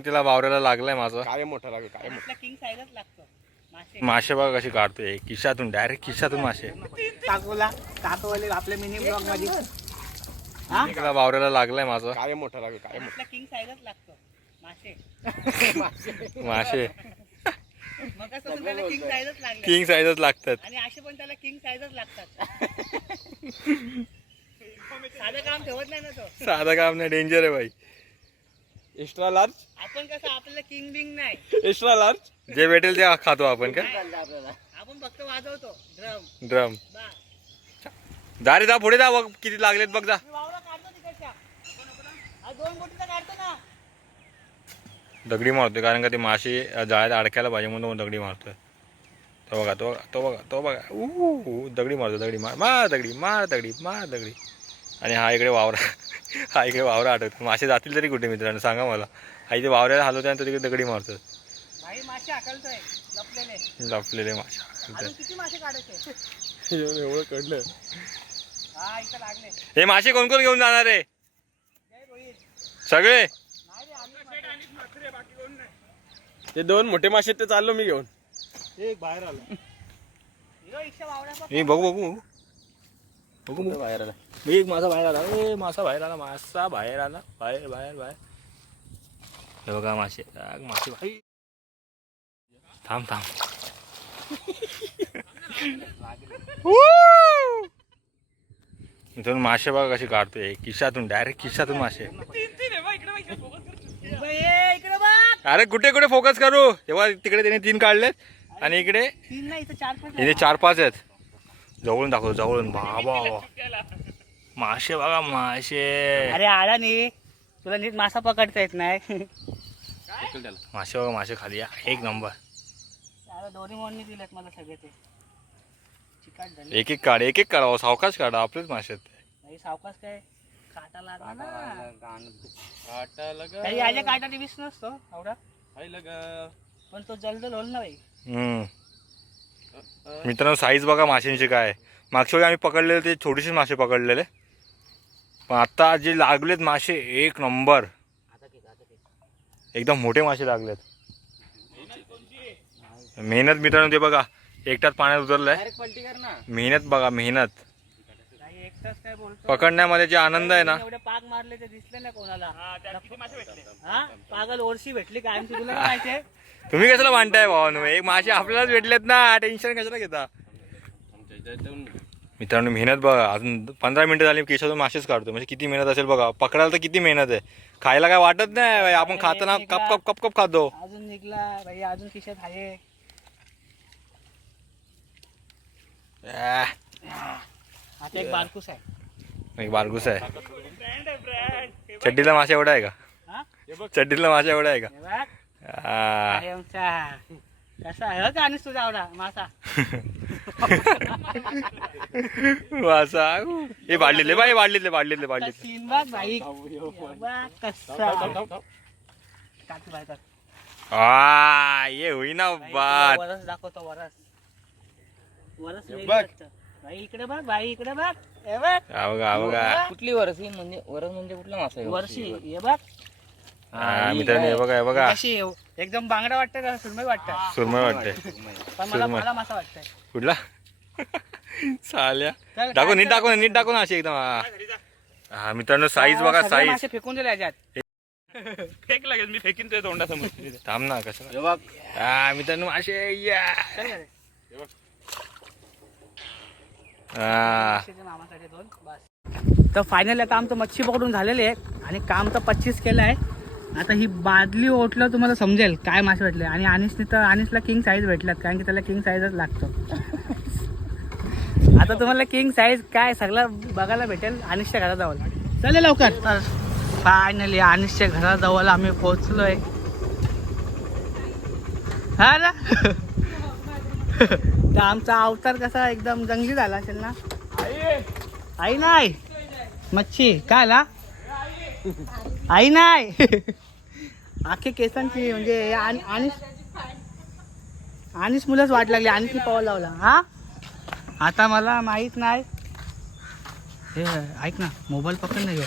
त्याला वावराला लागलाय माझा. काय मोठा लागेल काय मोठा. आपला किंग साईजच लागतो. मासे. मासे बघा कशी काढतोय. खिशातून डायरेक्ट खिशातून मासे. मिनी ब्लॉगमध्ये. हा? त्याला वावराला लागलाय माझा. काय मोठा लागेल काय मोठा. किंग साईजच लागतो. मासे. मासे. त्याला किंग साईजच लागले. किंग साईजच लागतात. आणि असे पण त्याला किंग साईजच लागतात. साधं काम ठेवत नाही ना तो. साधा काम नाही डेंजर आहे भाई. एक्स्ट्रा लार्ज आपण कसं आपल्याला किंग बिंग नाही. एक्स्ट्रा लार्ज जे भेटेल ते खातो आपण का? आपण फक्त वाजवतो. ड्रम ड्रम बा. जा रे जा पुढे जा बघ किती लागलेत बघ जा. मी वावरा काढतो तिकडच्या हा दोन बोटीचा काढतो ना. दगडी मारतोय कारण का ते मासे जाळ्यात अडकायला पाहिजे म्हणून तो दगडी मारतोय. तो बघा तो बघा तो बघा तो बघा. ऊ दगडी मारतो दगडी मार मार दगडी मार दगडी मार दगडी. आणि हा इकडे वावरा हा इकडे वावरा आठवतो. मासे जातील तरी कुठे मित्रांनो? सांगा मला. हा इथे वावऱ्याला हलवत्यानंतर तिकडे दगडी मारतो भाई मासे हाकलतोय लपलेले. लपलेले मासे एवढं कळलं. हा मासे कोण कोण घेऊन जाणार आहे? सगळे? नाही रे आम्ही ते दोन मोठे मासे ते चाललो मी घेऊन. एक बाहेर आला वावरा बघ. मी बघू बघू. बघू बाहेर आला एक मासा बाहेर आला. ए मासा बाहेर आला मासा बाहेर आला. बाहेर बाहेर बाहेर. हे बघा मासे. मासे बाहेर. थांब थांब. इथून मासे बघा कशी काढतोय. खिशातून डायरेक्ट खिशातून मासे. अरे कुठे कुठे फोकस करू? तेव्हा तिकडे त्याने तीन काढलेत आणि इकडे तीन चार पाच आहेत. जवळून दाखवतो जवळून बाबा मासे बघा मासे अरे आला नाही तुला नीट मासा पकडता येत नाही. मासे बघा मासे खाली या. एक नंबर. आता दोन्ही मोडणी दिलेत मला सगळे ते. चिकाट झाले. एक एक काढ एक एक काढावं सावकाश काढा आपलेच मासे आहेत ते. भाई सावकाश काय? काटा लागला. ना काही काटा दिवीस नसतो पण तो जलदल होल ना भाई हम्म. मित्रांनो साईज बघा माशांची काय. मागच्या वेळी आम्ही पकडलेले ते छोटेसे मासे पकडलेले. पण आता जे लागलेत मासे एक नंबर. एकदम मोठे मासे लागलेत. मेहनत मित्रांनो ते बघा. एकटाच पाण्यात उतरलाय. डायरेक्ट पलटी कर ना. मेहनत बघा मेहनत. काही एकटाच काय बोलतो पकडण्यामध्ये जे आनंद आहे ना. एवढे पाग मारले ते दिसले नाही कोणाला. हा पागल ओरशी भेटली काय तुला काय माहितीये तुम्ही कशाला मांडताय भावानो एक मासे आपल्यालाच भेटलेत ना टेन्शन कशाला घेता? मित्रांनो मेहनत बघा अजून पंधरा मिनिटं झाली केशातून मासेच काढतो म्हणजे किती मेहनत असेल बघा. पकडायला तर किती मेहनत आहे. खायला काय वाटत नाही आपण खाताना कप कप कप कप खातो. अजून निघला अजून खिशात आहे. आता एक बारकूस आहे. एक बारगूस आहे. चड्डीला मासा एवढा आहे का? चड्डीला मासा एवढा आहे का? कसा आहे? हो का आणस तुझा आवडा? मासा. मासा. हे वाढलेले बाई वाढलेले वाढलेले वाढलेले. हे कसा. आ ये होईना भाई, बात. तुला वरस दाखवतो वरस. वरस बघ. भाई इकडे बघ भाई इकडे बघ. हे बघ. बघा बघा. कुठली वरस? ही म्हणजे वरस म्हणजे कुठला मासा आहे? वर्षी हे बघ. हा मित्रांनो हे बघा हे बघा कशी एकदम बांगडा वाटतं का सुरमई वाटतं सुरमय वाटते पण मला सुरमई. मला मासा वाटतंय. कुठला? चाल्या चल, दाखव काय नीट कर? दाखव ना नीट दाखव ना अशी एकदम हा. हा मित्रांनो साईज बघा सगळे साईज मासे फेकून दिले याच्यात. फेक लागेल मी फेकीन तुझ्या तोंडासमोर. थांब ना कसं? हे बघ. हा मित्रांनो मासे या. हा मामासाठी दोन बस. तर फायनल आता आमचं मच्छी पकडून झालेले आहे आणि काम तर पच्चीस केलं आहे. आता ही बादली ओटलं तुम्हाला समजेल काय मासे भेटले. आणि अनिशने तर अनिशला किंग साईज भेटल्यात कारण की त्याला किंग साईजच लागतो. आता तुम्हाला किंग साईज काय सगळं बघायला भेटेल अनिशच्या घराजवळ. चालेल लवकर. तर फायनली अनिशच्या घराजवळ आम्ही पोहोचलोय. हा ना? तर आमचा अवतार कसा एकदम जंगली झाला असेल ना? आई नाही. मच्छी काय आला? आई नाही. आखे केसांची म्हणजे आणि- आणीच मुलंच वाट लागली. आणखी पावा लावला. हा? आता मला माहीत नाही. हे ऐक ना मोबाईल पकड नाही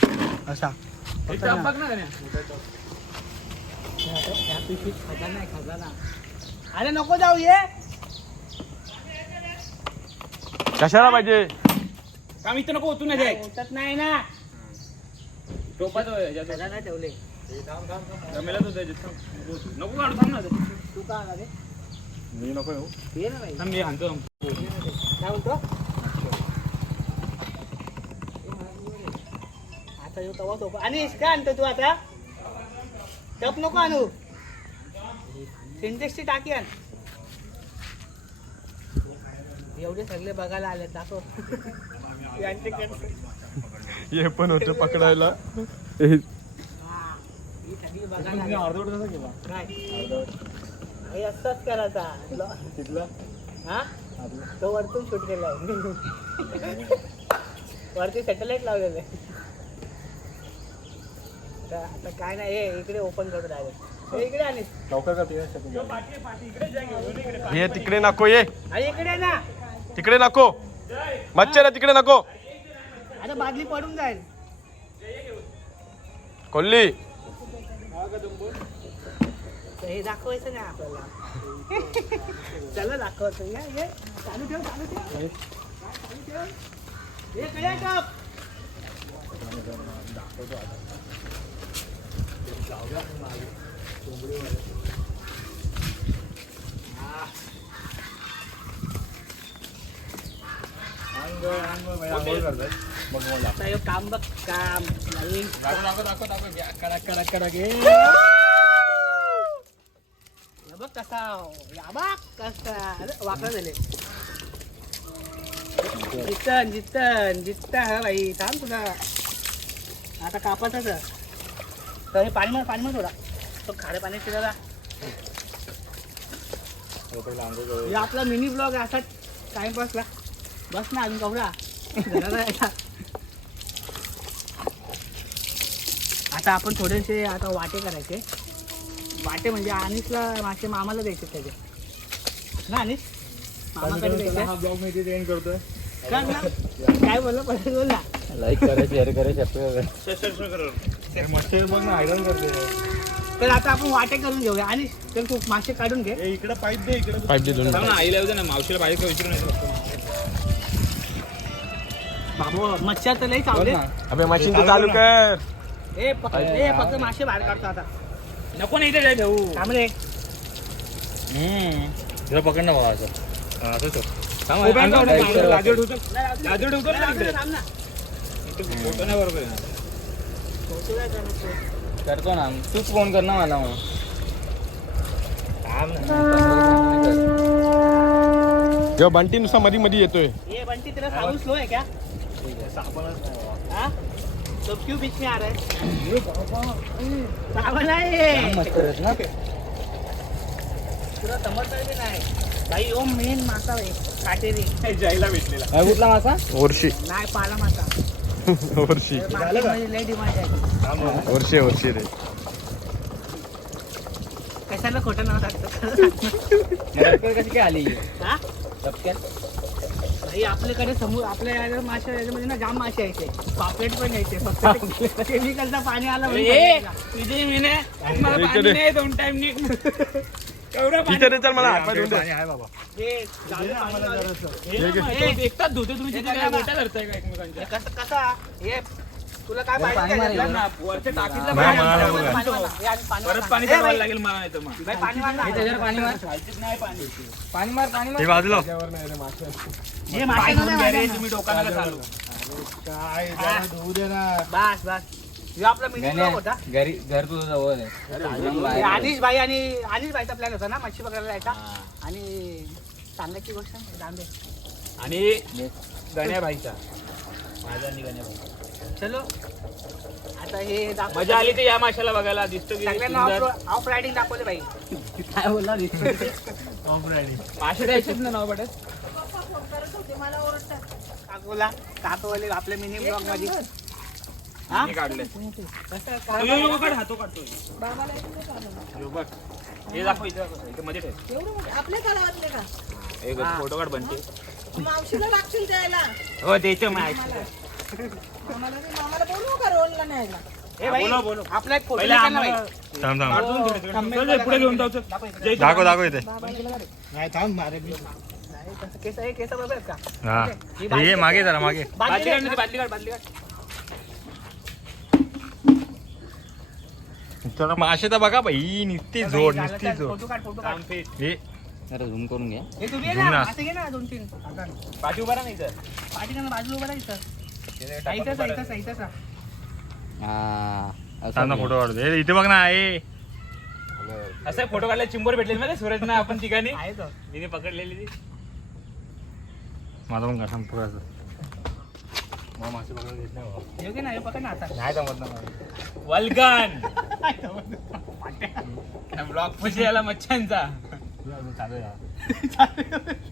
असा. अरे नको जाऊ ये. कशाला पाहिजे? काम इथं नको होतू नाही उठत नाही ना. टोपात खजाना ठेवले. नको काढू थांब ना. तू का आला रे? मी नको येऊ ये ना बाई. थांब मी आणतो काय म्हणतो? आता येऊ तवा तो आणि काय आणतो तू आता? टप नको आणू. सिंटेक्सची टाकी आण. एवढे सगळे बघायला आले दाखव. यांच्याकडे. हे पण होतं पकडायला. असंच करायचा तिथला हा तो वरतून शूट केलाय वरती सॅटेलाइट लावलेलं आहे आता काय नाही हे इकडे ओपन करून राहिले इकडे आली हे तिकडे नको ये इकडे ना. तिकडे नको. मच्छर तिकडे नको. आता बादली पडून जाईल कोल्ली तर हे दाखवायचं नाही आपल्याला चला दाखवायचं ये ये चालू ठेव चालू ठेव चालू ठेव हे काय कप आता हे काम बघ काम नवीन कडक कडक कडक हे हे बघ कसा या बघ कसा अरे वाकडं झाले जितन जितन जितन हा बाई थांब तुला आता कापायचंच आहे. तर हे पाणी मार पाणी मार थोडा तो खारे पाणी शिरायला हे आपला मिनी ब्लॉग असाच टाइमपासला बस ना अजून कवडा घरात आता आपण थोडेसे आता वाटे करायचे. वाटे म्हणजे अनिसला मासे मामाला द्यायचे त्याचे. ना अनिस? मामाकडे द्यायचे? ब्लॉगमध्ये एंड करतोय. का ना? काय बोललं? पहिले बोल ना लाईक करा शेअर करा. सबस्क्राईब मच्छर बघ ना हैराण करते तर आता आपण वाटे करून घेऊया. आणि तर खूप मासे काढून घे. इकडे पाईप दे इकडे पाईप दे दोन. ना आईला येऊ दे ना मावशीला बाईक विचारून येतो बाबू मच्छर तर लई चावले अबे मशीन तर चालू कर. ए फक्त ए फक्त मासे बाहेर काढतो आता. नको नाही इथे ठेवू थांब रे. तुला पकड ना असं. राहू ना. फोटो नाही बरोबर आहे ना. करतो ना. तूच फोन कर ना मला मग जेव्हा बंटी नुसता मध्ये मध्ये येतोय. ये बंटी तेरा साबुन स्लो है क्या हाँ? तो क्यों बीच में आ रहा है? साबुन आहे मस्त करत ना तुला समजतं की नाही भाई ओम मेन मासा आहे काटेरी जायला भेटलेला. काय कुठला मासा? वर्षी नाही पाला मासा. वर्षी मार्केटमध्ये लय डिमांड आहे. वर्षी वर्षी रे. कशाला खोटं नाव टाकतं? कशी काय आली? हा? टपक्यात भाई आपल्याकडे समोर आपल्या याच्या मासे याच्यामध्ये ना जाम मासे यायचे. पापलेट पण यायचे. फक्त केमिकलचं पाणी आलं म्हणजे तुझे मी नाही मला. पाणी नाही दोन टाइम नीट केवढं पाणी इथे चल मला हात पाय धुवून दे. हे पाणी. हे एकटाच धुते तुम्ही तिथे काय गोट्या धरताय का एकमेकांच्या? हे कसं कसा हे तुला काय पाहिजे वरच्या टाकीतलं पाणी मार. पाणी मार. हे आधी पाणी परत. पाणी लागेल मला नाही तर मग. बाई, पाणी मार. ना. त्याच्यावर पाणी मार. नाही पाणी पाणी मार पाणी मार. हे बाजूला. हे मासे नव्हते माझ्या. तुम्ही डोकाला चालू. धुवू दे ना. बस बस. ह्यो आपला मिनी ब्लॉग होता. घरी घर तुझं जवळ आहे. अनिश भाई आणि अनिश भाईचा प्लॅन होता ना मच्छी पकडायला जायचा. आणि सांगायची गोष्ट दे आणि गण्या भाईचा माझा आणि गण्या भाई चलो. आता हे दाखव. मजा आली ते या माशाला बघायला. दिसतो की सगळ्यांना सुंदर. ऑफ ऑफ रायडिंग दाखवले भाई काय बोलला मासे द्यायचेच ना नाव काकोला काकोले आपल्या मिनी ब्लॉगमध्ये. हा? मी काढले. कसं हातो काढतो ह्यो बघ. हे दाखव इथे दाखव इथे मध्ये ठेव एवढं आपल्या कालावतले का? एक फोटो काढ बनते मावशीला टाकशील द्यायला. हो द्यायचं माहिती ते मामाला बोलवू का रोलला न्यायला? ए भाई बोलो, बोलो. आपला एक फोटो पहिला निकाल ना आम्हाला- भाई. थांब थांब. काढून ठेव, ठेव, thumbnail ठेव. बघा, पुढे घेऊन thumbnail. जाऊ चल. दाखव इकडे. जय दाखव दाखव इथे. नाही, तसं केस आहे केस बरोबर आहेत का? हा. घे, मागे जरा मागे बादली बादली काढ घे. ना, बादली काढ बादली काढ चला मासे तर बघा बाई निस्ती भाई, जोड निस्ती जोड. फोटो काढ फोटो काढ. काम फिट हे जरा झूम करून घ्या. हे तुम्ही घेऊन ना. असं घे ना दोन तीन. पाठी उभा राहा नाही तर पाठीकडनं बाजू उभं राहायचं साईटच साईटच साईटच हा असं थांब ना. फोटो काढतो. हे इथे बघ ना ए असं फोटो काढला चिंबोर भेटले ना सूरज ना आपण ठिकाणी आहे तो. तिने पकडलेली ती. माझा पण काढा पुराचं मग मासे पकडायला घेत नाही बाबा. घे ना हे पकड ना आता. नाही जमत ना मला. वल्गन. ब्लॉक पशी आला मच्छ्यांचा चालू आहे.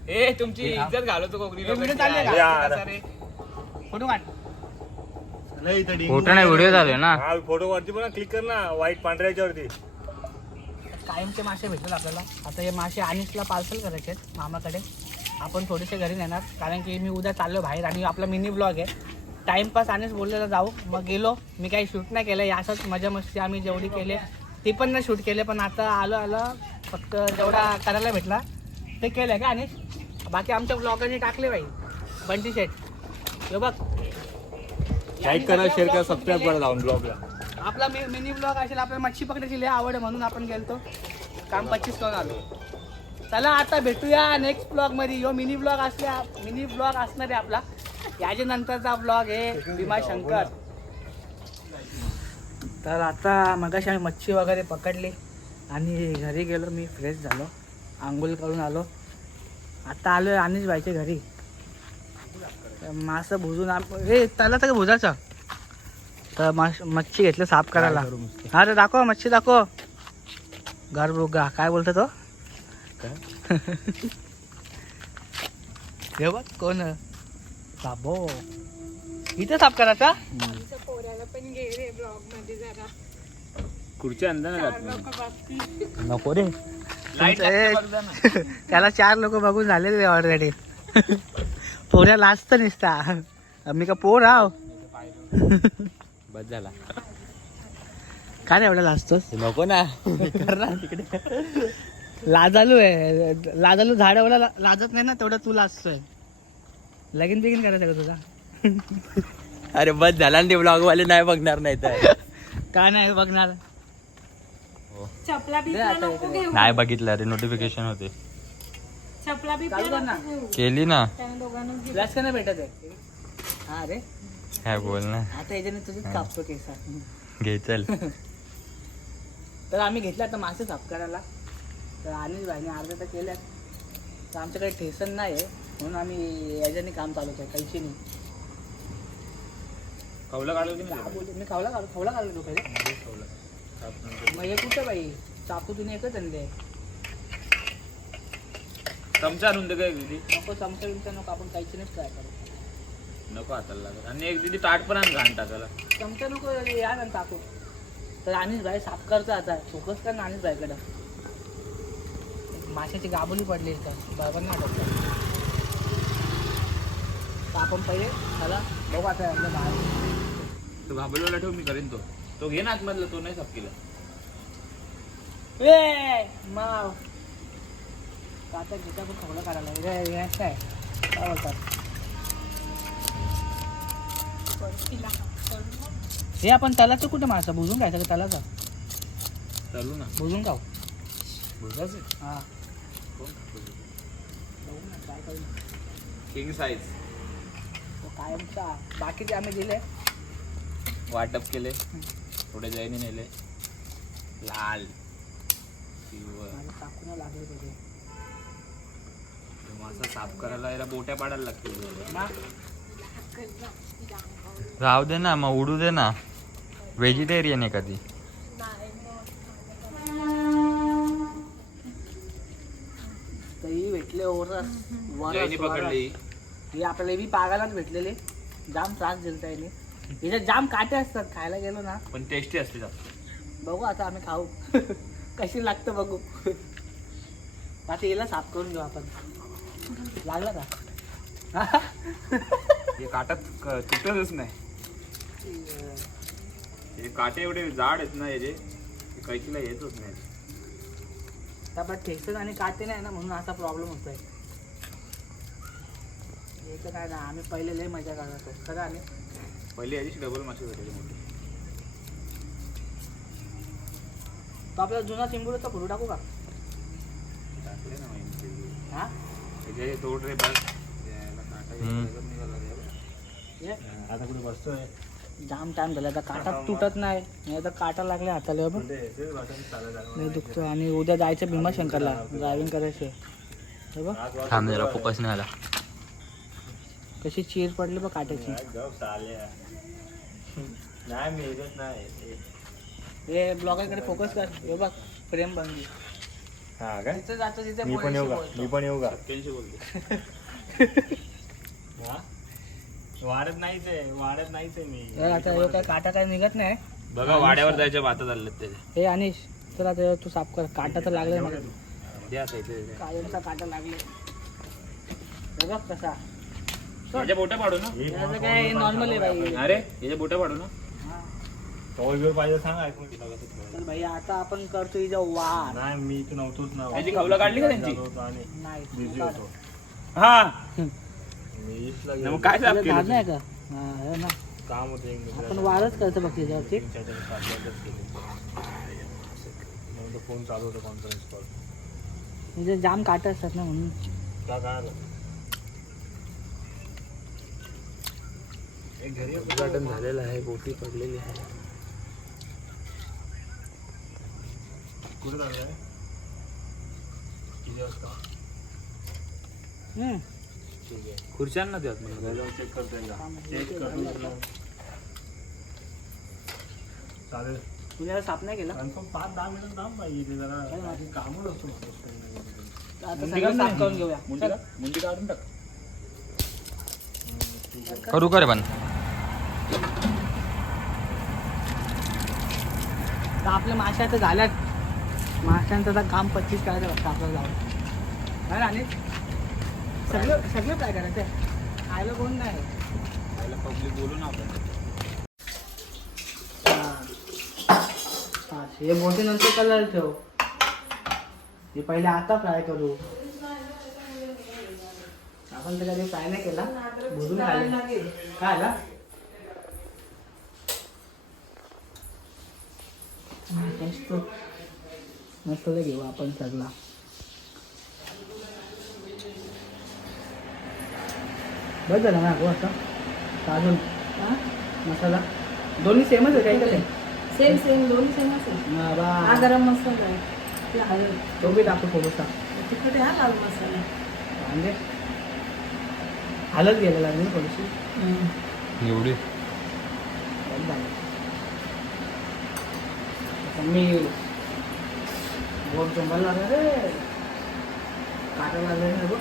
ए तुमची इज्जत घालवतो कोकणी हे video चालले का? यार. फोटो काढ. फोटो नाही व्हिडिओ चालू आहे ना. हा फोटो वरती पण क्लिक कर ना व्हाईट पांढऱ्याच्या वरती कायमचे मासे भेटतात आपल्याला. आता हे मासे अनिशला पार्सल करायचे आहेत मामाकडे. आपण थोडेसे घरी नेणार. कारण की मी उद्या चाललो बाहेर आणि आपला मिनी ब्लॉग आहे. टाइमपास अनिश बोललेला जाऊ. मग गेलो. मी काही शूट नाही केलं. यासच मजा मस्ती आम्ही जेवढी केले ती पण नाही शूट केले पण आता आलो आलं. फक्त जेवढा करायला भेटला ते केलं का अनिश? बाकी आमच्या ब्लॉगरनी टाकले बाई. बंटी शेट हे बघ. लाईक करा शेअर करा सबस्क्राईब करा जाऊन ब्लॉगला आपला मी मिनी ब्लॉग असेल आपल्याला मच्छी पकडायची लय आवड आहे म्हणून आपण गेलतो. काम पच्चीस करून आलो. चला आता भेटूया नेक्स्ट ब्लॉगमध्ये. यो मिनी ब्लॉग असल्या मिनी ब्लॉग असणार आहे आपला. याच्या नंतरचा ब्लॉग आहे भीमा शंकर तर आता मगाशी आम्ही मच्छी वगैरे पकडली आणि घरी गेलो मी फ्रेश झालो. आंघोळ करून आलो. आता आलो आहे अनिश भाईच्या घरी. तर मासं भुजून हे त्याला तर भुजाचं तर मच्छी घेतलं साफ करायला. हा रे दाखव मच्छी दाखव. गारबुगा काय बोलतो तो? हे बघ कोण? बाबो. इथं साफ करायचा? खुर्ची ना नको रे. लाइट त्याला चार लोक बघून झालेले ऑलरेडी पोऱ्या लाजत निसता. मी का पोर आव बस झाला. काय रे एवढा लाजतोस नको ना. कर ना तिकडे. लाजालू आहे. लाजालू झाड एवढा ला- लाजत नाही ना तेवढा तू लाजतोय लगीन बिगीन करायचं का तुझा? अरे बस झाला ना ते ब्लॉग वाले नाही बघणार नाही तर. काय नाही बघणार? चपला बिपला नको. घेऊ. नाही बघितलं अरे नोटिफिकेशन होते. चपला बिपला नको घेऊ. केली ना. त्याने का नाही भेटत आहे. हा रे. काय बोल ना. आता याच्याने तुझं कापतो केस घे चल. तर आम्ही घेतला आता मासे साफ करायला. तर अनिल भाईने अर्धा तर केल्यात. तर आमच्याकडे ठेसन नाही आहे म्हणून आम्ही याच्याने काम चालू आहे नाही काढलं की बोलतो? मी खावला काढ खावला काढलो तो पहिले. मग हे कुठं बाई? चाकू एकच आणले चमचा आणून दे काय दिदी. नको चमचा बिमचा नको आपण ट्राय करू. नको हाताला लागत. आणि एक दिदी ताट पण आण घाण टाकायला. चमचा नको या ना टाकू तर अनिश भाई साफ करतो आता. फोकस कर ना अनिश भाईकडं माशाची गाबोली पडली इथं. बरोबर नाही वाटत तर आपण पहिले चला बघू आता आपलं बाहेर तो घाबरलेला ठेव मी करेन तो. तो घे ना आतमधला तो नाही साफ केला ए माव. आता घेता पण खवलं करायला रे रे, काय काय बोलतात? हे आपण तलाचं कुठे मासा भुजून खायचं का तलाचा? चालू ना. भुजून खाऊ. हा बघू ना, काय करू किंग साईज तो कायमचा. बाकीचे आम्ही दिले. वाटप केले. थोडे जैनी नेले. लाल मासा साफ करायला याला बोट्या पाडायला लागतील. ना? राहू दे ना मग उडू दे ना. व्हेजिटेरियन आहे कधी ही भेटले ओरस पकडली. ही आपल्याला बी पागायलाच भेटलेले. जाम त्रास दिलता याने. याच्यात जाम काटे असतात खायला गेलो ना. पण टेस्टी असते जास्त. बघू आता आम्ही खाऊ. कशी लागतं बघू. आता हिला साफ करून घेऊ आपण. लागला का? हे काटात क- तुटतच नाही. हे काटे एवढे जाड आहेत ना याचे कैकीला येत होत नाही त्यामुळे ठेचत आणि काटे नाही ना म्हणून असा प्रॉब्लेम होतोय. हे तर काय ना आम्ही पहिले लय मजा करत होतो. खरं आम्ही पहिले याची डबल मासे भेटायचे मोठे तो आपला जुना चिंबुडचा फोटो टाकू का? टाकले ना माहिती. हा? तोड रे बस. आता कुठे बसतोय? जाम टाइम झाला आता काटा तुटत नाही. नाही तर काटा लागले हाताला बघ नाही दुखतो आणि उद्या जायचं भीमाशंकरला. ड्रायव्हिंग करायचं हे बघ थांब जरा फोकस नाही आला. कशी चीर पडली बघ काट्याची नाही मी येतच नाही हे ब्लॉगरकडे फोकस कर. हे बघ प्रेम बनली हा काय तिथं जातो तिथे मी पण येऊ का? पोरीशी मी बोलतो. पण येऊ का? सत्याऐंशी बोलते. हा? वाढत नाहीच आहे वाढत नाहीच आहे मी. तर आता हे काय काटा काय निघत नाही? बघा वाड्यावर जायच्या भातात आलेत त्याचे हे अनिश तर आता तू साफ कर. काटा तर लागला कायमचा काटा लागले. हे बघ कसा. याच्या बोट्या पाडू ना. याचं काय नॉर्मल आहे अरे याच्या बोट्या पाडू ना. हा. टॉल बिल पाहिजे सांग ऐकून तर भाई आता आपण करतो हिचं वार. नाही मी इथे नव्हतोच ना. याची खवलं काढली का त्यांची? जात होतो आणि नाही बिझी होतो. हा. मी मग काय साफ तुला केलं धाड नाही का? हा हे ना. काम होतं एक मिनिट. आपण वारच करतो बघ त्याच्यावरती फोन चालू होता कॉन्फरन्स कॉल म्हणजे जाम काटा असतात ना म्हणून. का काय आलं उद्घाटन झालेलं आहे बोटी पडलेली आहे. कुठे चाललंय किती वाजता हम्म. ठीक आहे खुर्च्यांना द्या जाऊन चेक चेक करतो चालेल तुला साफ नाही केला कन्फर्म पाच दहा मिनिट थांब पाहिजे जरा कामच असतो करून घेऊया. मुंडी काढून टाक. करू का रे पण तर आपल्या माश्या तर झाल्यात. माशांचं आता काम पच्चीस करायचं लागतं आपल्याला जाऊन. काय आणि? सगळं सगळं काय करायचं? आहे खायला कोण नाही? पहिला पब्लिक बोलू ना आपण. हा, हे मोठे नंतर कलर ठेव. हे पहिले आता फ्राय करू. आपण तर कधी फ्राय नाही केला. भरून खाल्ले. काय आला? मस्त मस्त घेऊ आपण सगळा बस झाला ना गो आता अजून हा? मसाला दोन्ही सेमच आहे. काही काय सेम सेम दोन्ही सेम असेल हा, हा. गरम मसाला आहे. ते हळद. तो बी टाकू थोडासा. आहे हा लाल मसाला. म्हणजे हालत गेला लागली ना थोडीशी. एवढी बंद झाली. आता मी बोट जंगल लागला रे. काटा लागला ना बघ.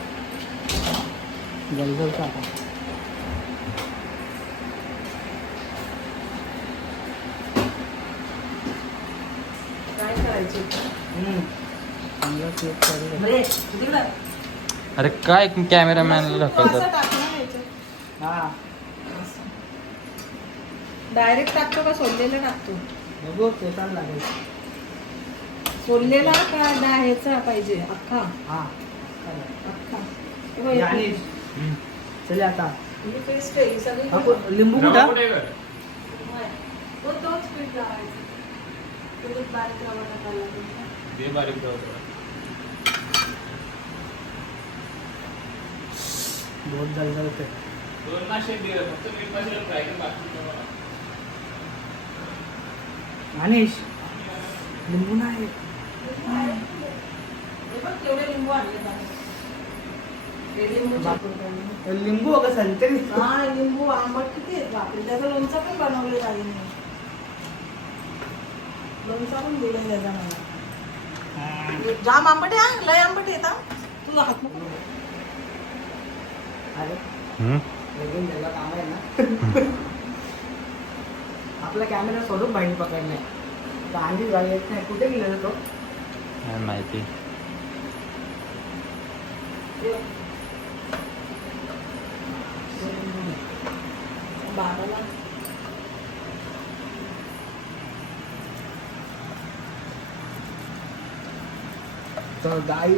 जलजलचा आता काय करायचे? अरे काय कॅमेरामॅनला ढकलतात. हा. डायरेक्ट टाकतो का सोललेला टाकतो? बघू चांगलं लागेल. सोललेला का डा ह्याचा पाहिजे? अख्खा? हा. अख्खा. आणि चले आता. ही पेस्ट आहे ही सगळी लिंबू कुठं? तोच पीठ लावायचा. बारीक बहुत दिले फक्त अनिश लिंबू नाही. हे लिंबू. हे अगं संत्री. हा लिंबू आंबट किती आहेत बापरे. त्याचं लोणचं पण बनवलं आईने लोणचं पण दिलं त्याचा मला. जाम आंबट आहे हा? लय आंबट हा. तुला हात नको अरे. काम आहे ना. आपला कॅमेरा सोडून बाहेर पकडणे. तर आम्ही येत नाही. कुठे गेलेलो तो? माहिती. बाबाला तर गाई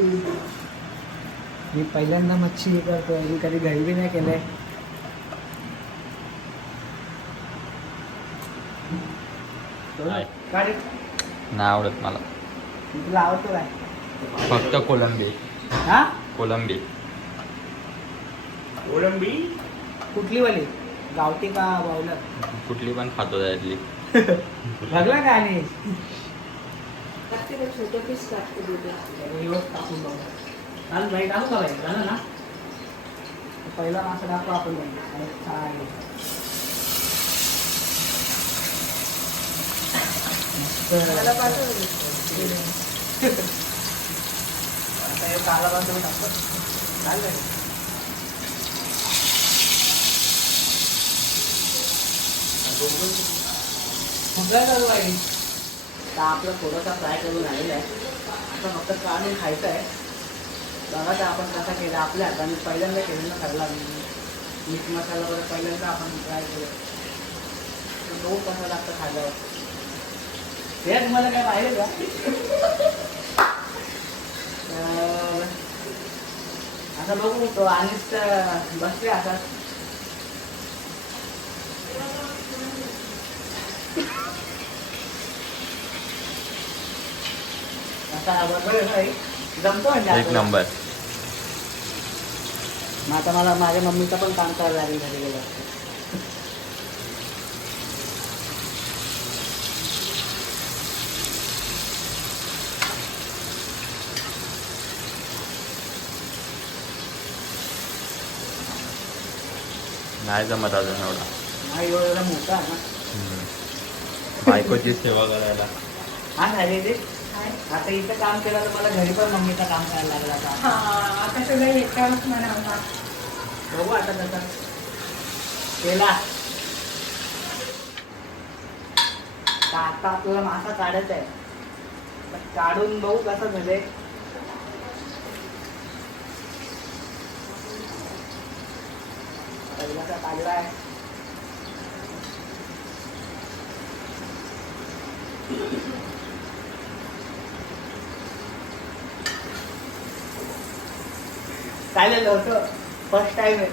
मी पहिल्यांदा मच्छी हे करतोय. मी कधी घाई बी नाही केलंय. नाही. आवडत मला. तुला आवडतो काय? फक्त कोलंबी. हा? कोलंबी. कोळंबी कुठली वाली गावठी का बावलं कुठली पण खातो त्यातली. बघला का आणि? टाकते छोटे पीस टाकते टाकून बघा चालेल भाई टाकू का भाई झालं ना? पहिला मासा टाकू आपण आणि चालेल. मस्त. मला पाठव आता हे काला बांधून टाकतो चालेल कुठला चालू आहे तर आपलं थोडासा फ्राय करून आलेला आहे. आता फक्त काढून खायचं आहे. बघा तर आपण कसा केला आपल्या हाताने. पहिल्यांदा केलेलं खाल्ला मीठ मसाला वगैरे पहिल्यांदा आपण ट्राय केलं. तो कसा लागतं खाल्यावर हे तुम्हाला काय पाहिजे का तर आता बघू तो आणिच बसले आता आता बरोबर आहे भाई. जमतो म्हणजे एक आपल्याला. नंबर मग आता मला माझ्या मम्मीचं पण काम करायला लागेल घरी गेलं नाही जमत अजून एवढा. मोठा. बायकोची सेवा करायला. हा झाले ते? आता इथं काम केलं तर मला घरी पण मम्मीचं काम करायला लागलं आता. हा आता सगळं म्हणा बघू आता कसं केला. आता आपल्याला मासा काढायचा आहे. काढून बघू कसं झालंय. लग्नाचा काढलाय आहे. चालेल होतं? फर्स्ट टाइम आहे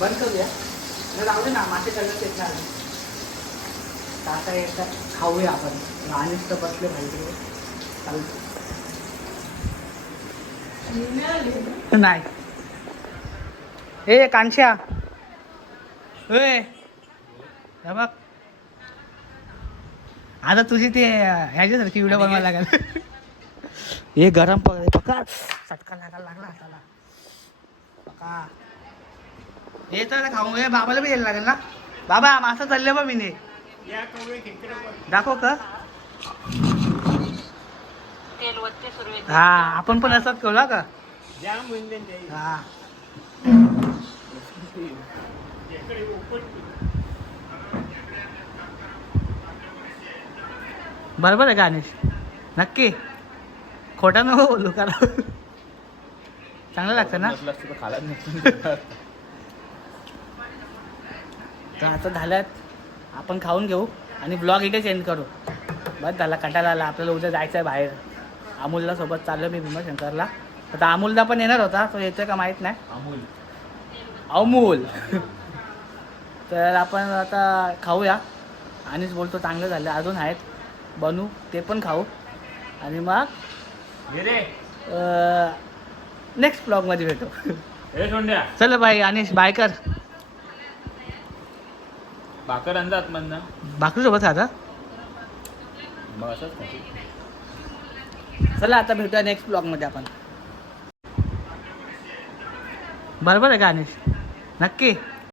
बंद करूया नाही राहू दे ना मासे कलर येणार आता एकदा खाऊया आपण. आणीच तर बसले चालू नाही. ए कांच्या हे बघ. आता तुझी ते ह्याच्यासारखी व्हिडिओ बनवायला लागेल. हे गरम पकड पकड चटका लागायला लागला हाताला. पका. हे तर खाऊ हे बाबाला बी यायला लागेल ना. बाबा मासा चालले बा मी दाखव का? तेल वत्ते सुरू हा आपण पण असंच करू हा का? हा. बरोबर आहे गणेश. नक्की. खोटा नको बोलू करा चांगलं लागतं ना? तर आता झाल्यात? आपण खाऊन घेऊ आणि ब्लॉग इथे चेंज करू. बस झाला कंटाळा आला. आपल्याला उद्या जायचं आहे बाहेर. अमोलला सोबत चाललो मी भीमाशंकरला आता अमोलदा पण येणार होता. तो येतोय का माहीत नाही. अमूल. अमूल. तर आपण आता खाऊया. आणिच बोलतो चांगलं झालं. अजून आहेत. बनू ते पण खाऊ. आणि मग नेक्स्ट ब्लॉगमध्ये भेटू. चल बाई अनिश बाय कर. भाकर आणतात मधनं. भाकरीसोबत खाता मग असंच खातो. चला आता भेटूया नेक्स्ट ब्लॉगमध्ये आपण. बरोबर आहे का अनिश नक्की.